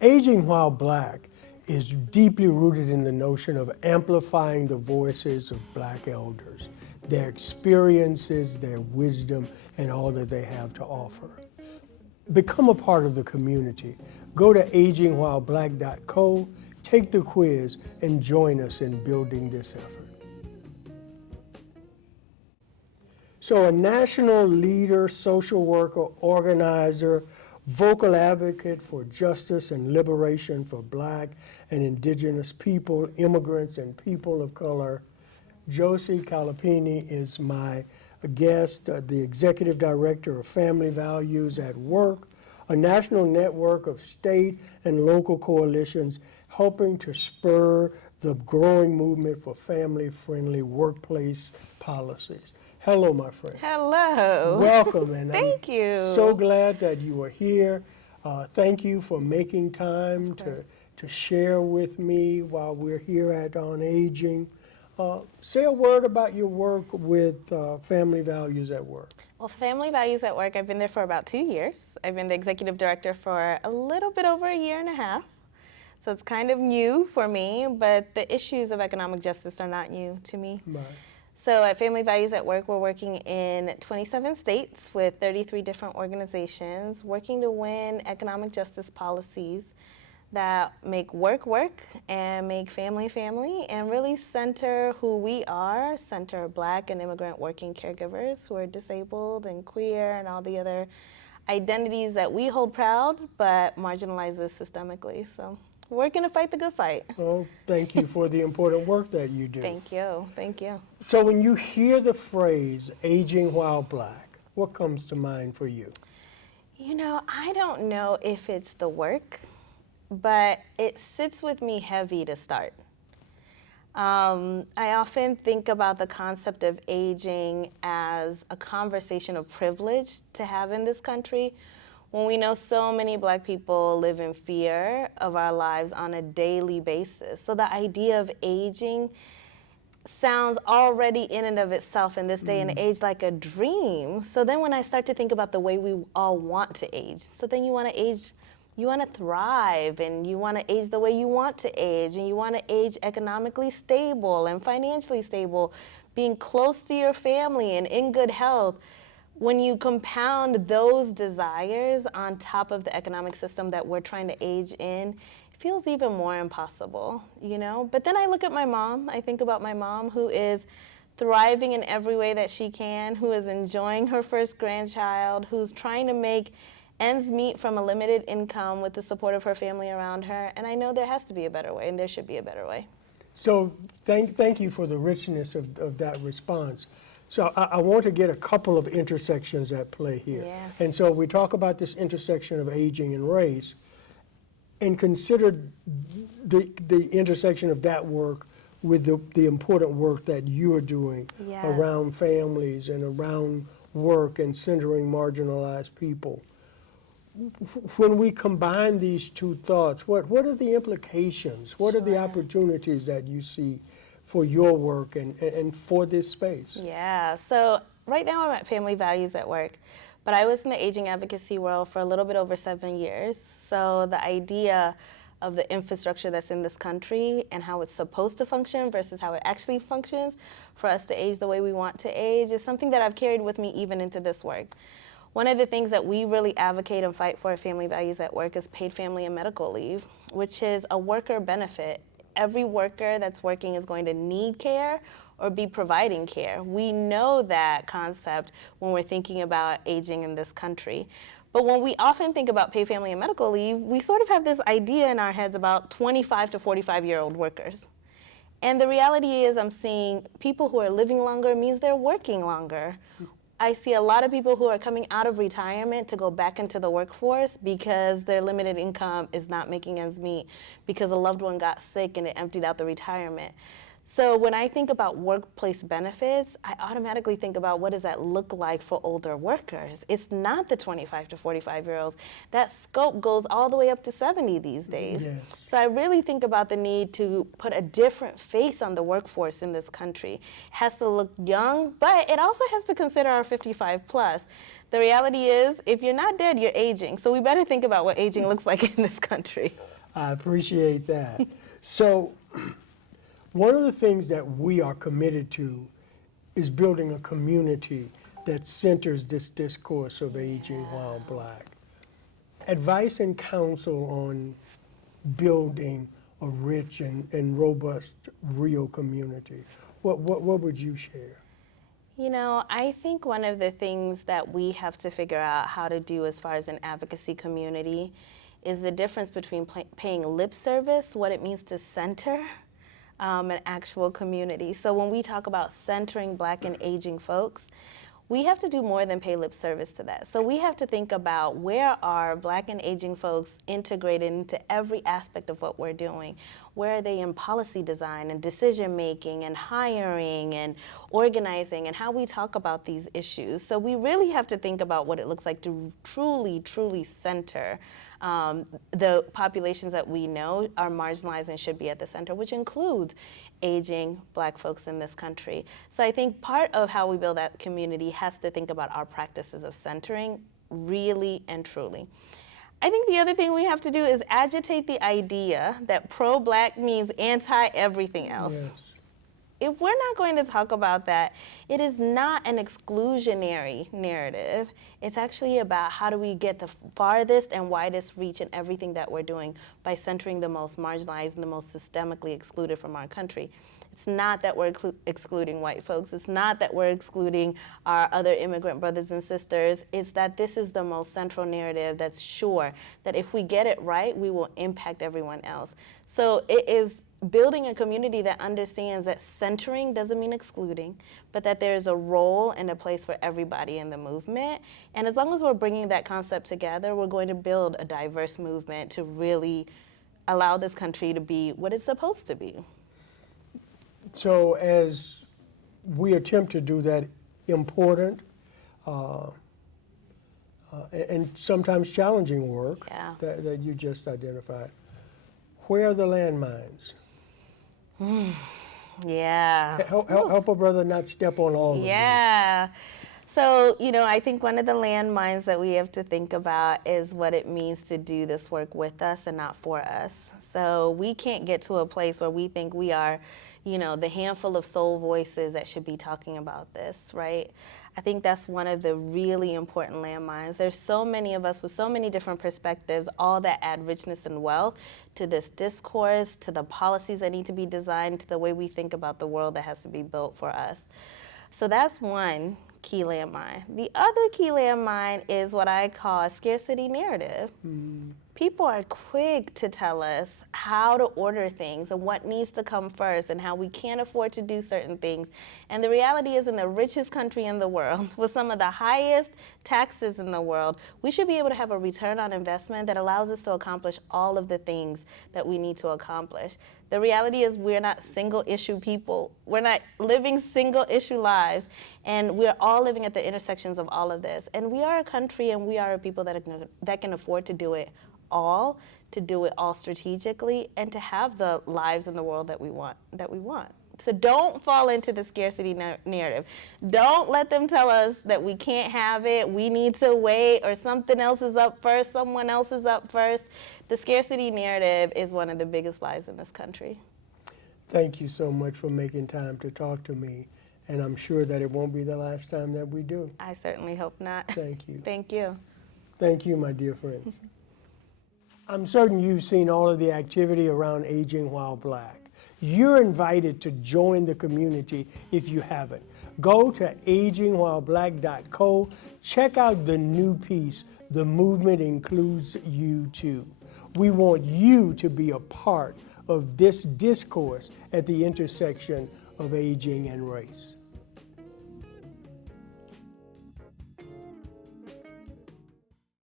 Aging while Black is deeply rooted in the notion of amplifying the voices of Black elders, their experiences, their wisdom, and all that they have to offer. Become a part of the community. Go to agingwhileblack.co, take the quiz, and join us in building this effort. So a national leader, social worker, organizer, vocal advocate for justice and liberation for Black and Indigenous people, immigrants, and people of color, Josie Kalipeni is my guest, the Executive Director of Family Values at Work, a national network of state and local coalitions helping to spur the growing movement for family-friendly workplace policies. Hello, my friend. Hello. Welcome, and Thank you. so glad that you are here. Thank you for making time to share with me while we're here at On Aging. Say a word about your work with Family Values at Work. Well, Family Values at Work, I've been there for about 2 years. I've been the executive director for a little bit over a year and a half. So it's kind of new for me, but the issues of economic justice are not new to me. Right. So at Family Values at Work, we're working in 27 states with 33 different organizations, working to win economic justice policies that make work work and make family family, and really center who we are, center Black and immigrant working caregivers who are disabled and queer and all the other identities that we hold proud but marginalizes systemically. So we're going to fight the good fight. Oh, thank you for the important work that you do. Thank you. Thank you. So when you hear the phrase aging while Black, what comes to mind for you? You know, I don't know if it's the work, but it sits with me heavy to start. I often think about the concept of aging as a conversation of privilege to have in this country, when we know so many Black people live in fear of our lives on a daily basis. So the idea of aging sounds already in and of itself in this day and age like a dream. So then when I start to think about the way we all want to age, so then you want to age, you want to thrive, and you want to age the way you want to age, and you want to age economically stable and financially stable, being close to your family and in good health. When you compound those desires on top of the economic system that we're trying to age in, it feels even more impossible, you know? But then I look at my mom, I think about my mom, who is thriving in every way that she can, who is enjoying her first grandchild, who's trying to make ends meet from a limited income with the support of her family around her. And I know there has to be a better way, and there should be a better way. So thank you for the richness of that response. So I want to get a couple of intersections at play here. Yeah. And so we talk about this intersection of aging and race, and consider the intersection of that work with the important work that you are doing Yes. around families and around work and centering marginalized people. When we combine these two thoughts, what are the implications? What are the opportunities that you see for your work and for this space? Yeah, so right now I'm at Family Values at Work, but I was in the aging advocacy world for a little bit over 7 years. So the idea of the infrastructure that's in this country and how it's supposed to function versus how it actually functions for us to age the way we want to age is something that I've carried with me even into this work. One of the things that we really advocate and fight for at Family Values at Work is paid family and medical leave, which is a worker benefit. Every worker that's working is going to need care or be providing care. We know that concept when we're thinking about aging in this country. But when we often think about paid family and medical leave, we sort of have this idea in our heads about 25 to 45-year-old workers. And the reality is I'm seeing people who are living longer means they're working longer. I see a lot of people who are coming out of retirement to go back into the workforce because their limited income is not making ends meet, because a loved one got sick and it emptied out the retirement. So when I think about workplace benefits, I automatically think about what does that look like for older workers. It's not the 25 to 45-year-olds. That scope goes all the way up to 70 these days. Yes. So I really think about the need to put a different face on the workforce in this country. It has to look young, but it also has to consider our 55 plus. The reality is, if you're not dead, you're aging. So we better think about what aging looks like in this country. I appreciate that. So one of the things that we are committed to is building a community that centers this discourse of aging while Black. Advice and counsel on building a rich and robust, real community. What would you share? You know, I think one of the things that we have to figure out how to do as far as an advocacy community is the difference between paying lip service, what it means to center an actual community. So when we talk about centering Black and aging folks, we have to do more than pay lip service to that. So we have to think about where are Black and aging folks integrated into every aspect of what we're doing. Where are they in policy design and decision making and hiring and organizing and how we talk about these issues. So we really have to think about what it looks like to truly, truly center the populations that we know are marginalized and should be at the center, which includes aging Black folks in this country. So I think part of how we build that community has to think about our practices of centering really and truly. I think the other thing we have to do is agitate the idea that pro-Black means anti-everything else. Yes. If we're not going to talk about that, it is not an exclusionary narrative. It's actually about how do we get the farthest and widest reach in everything that we're doing by centering the most marginalized and the most systemically excluded from our country. It's not that we're excluding white folks. It's not that we're excluding our other immigrant brothers and sisters. It's that this is the most central narrative that's sure that if we get it right, we will impact everyone else. So it is building a community that understands that centering doesn't mean excluding, but that there's a role and a place for everybody in the movement. And as long as we're bringing that concept together, we're going to build a diverse movement to really allow this country to be what it's supposed to be. So as we attempt to do that important and sometimes challenging work that you just identified, where are the landmines? Yeah. Help a brother not step on all of them. Yeah. So, you know, I think one of the landmines that we have to think about is what it means to do this work with us and not for us. So we can't get to a place where we think we are, you know, the handful of soul voices that should be talking about this, right? I think that's one of the really important landmines. There's so many of us with so many different perspectives, all that add richness and wealth to this discourse, to the policies that need to be designed, to the way we think about the world that has to be built for us. So that's one key landmine. The other key landmine is what I call a scarcity narrative. People are quick to tell us how to order things and what needs to come first and how we can't afford to do certain things. And the reality is, in the richest country in the world, with some of the highest taxes in the world, we should be able to have a return on investment that allows us to accomplish all of the things that we need to accomplish. The reality is we're not single issue people. We're not living single issue lives. And we're all living at the intersections of all of this. And we are a country and we are a people that can afford to do it all strategically, and to have the lives in the world that we want. So don't fall into the scarcity narrative. Don't let them tell us that we can't have it, we need to wait, or something else is up first, someone else is up first. The scarcity narrative is one of the biggest lies in this country. Thank you so much for making time to talk to me, and I'm sure that it won't be the last time that we do. I certainly hope not. Thank you. Thank you. Thank you, my dear friends. I'm certain you've seen all of the activity around Aging While Black. You're invited to join the community if you haven't. Go to agingwhileblack.co. Check out the new piece, The Movement Includes You Too. We want you to be a part of this discourse at the intersection of aging and race.